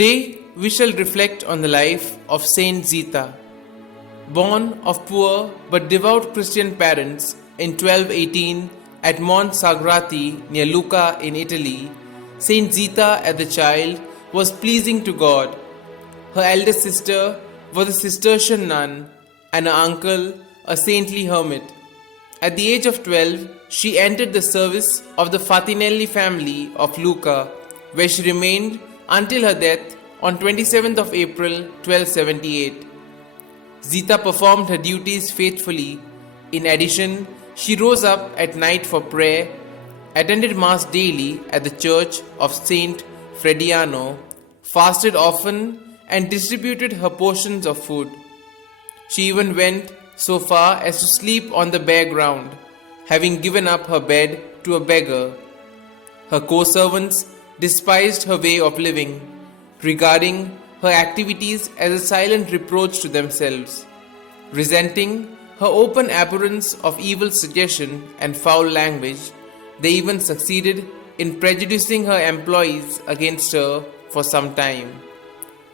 Today we shall reflect on the life of St Zita. Born of poor but devout Christian parents in 1218 at Monsagrati near Lucca in Italy, St Zita as a child was pleasing to God. Her elder sister was a Cistercian nun and her uncle a saintly hermit. At the age of 12, she entered the service of the Fatinelli family of Lucca, where she remained until her death on 27th of April 1278. Zita performed her duties faithfully. In addition, she rose up at night for prayer, attended Mass daily at the church of St Frediano, fasted often, and distributed her portions of food. She even went so far as to sleep on the bare ground, having given up her bed to a beggar. Her co-servants despised her way of living, regarding her activities as a silent reproach to themselves. Resenting her open abhorrence of evil suggestion and foul language, they even succeeded in prejudicing her employees against her for some time.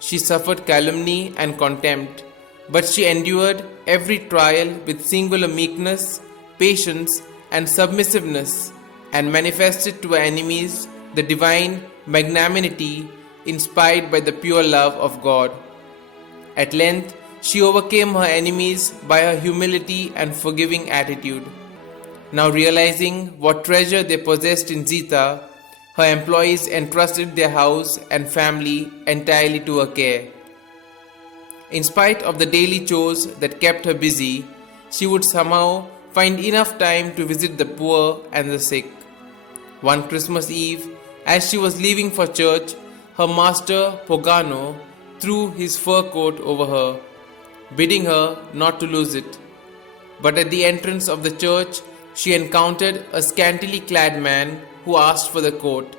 She suffered calumny and contempt, but she endured every trial with singular meekness, patience, and submissiveness, and manifested to her enemies the divine magnanimity inspired by the pure love of God. At length, she overcame her enemies by her humility and forgiving attitude. Now realizing what treasure they possessed in Zita, her employees entrusted their house and family entirely to her care. In spite of the daily chores that kept her busy, she would somehow find enough time to visit the poor and the sick. One Christmas Eve, as she was leaving for church, her master Pogano threw his fur coat over her, bidding her not to lose it. But at the entrance of the church, she encountered a scantily clad man who asked for the coat.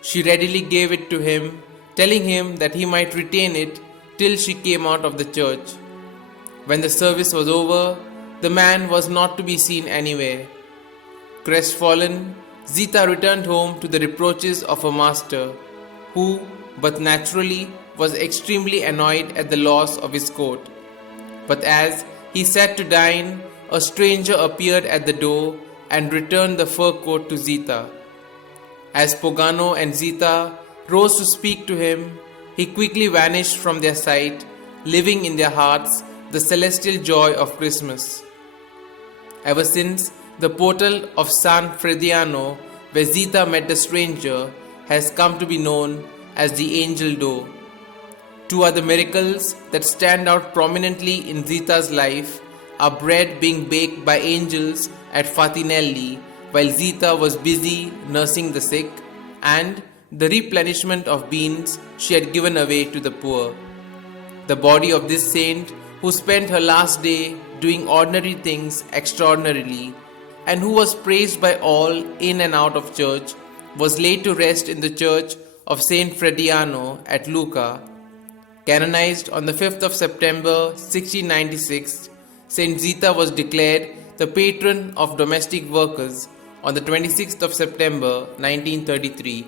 She readily gave it to him, telling him that he might retain it till she came out of the church. When the service was over, the man was not to be seen anywhere. Crestfallen, Zita returned home to the reproaches of her master, who, but naturally, was extremely annoyed at the loss of his coat. But as he sat to dine, a stranger appeared at the door and returned the fur coat to Zita. As Pogano and Zita rose to speak to him, he quickly vanished from their sight, living in their hearts the celestial joy of Christmas. Ever since, the portal of San Frediano, where Zita met the stranger, has come to be known as the Angel Door. Two other miracles that stand out prominently in Zita's life are bread being baked by angels at Fatinelli while Zita was busy nursing the sick, and the replenishment of beans she had given away to the poor. The body of this saint, who spent her last day doing ordinary things extraordinarily, and who was praised by all in and out of church, was laid to rest in the church of St Frediano at Lucca. Canonized on the 5th of September 1696, St Zita was declared the patron of domestic workers on the 26th of September 1933.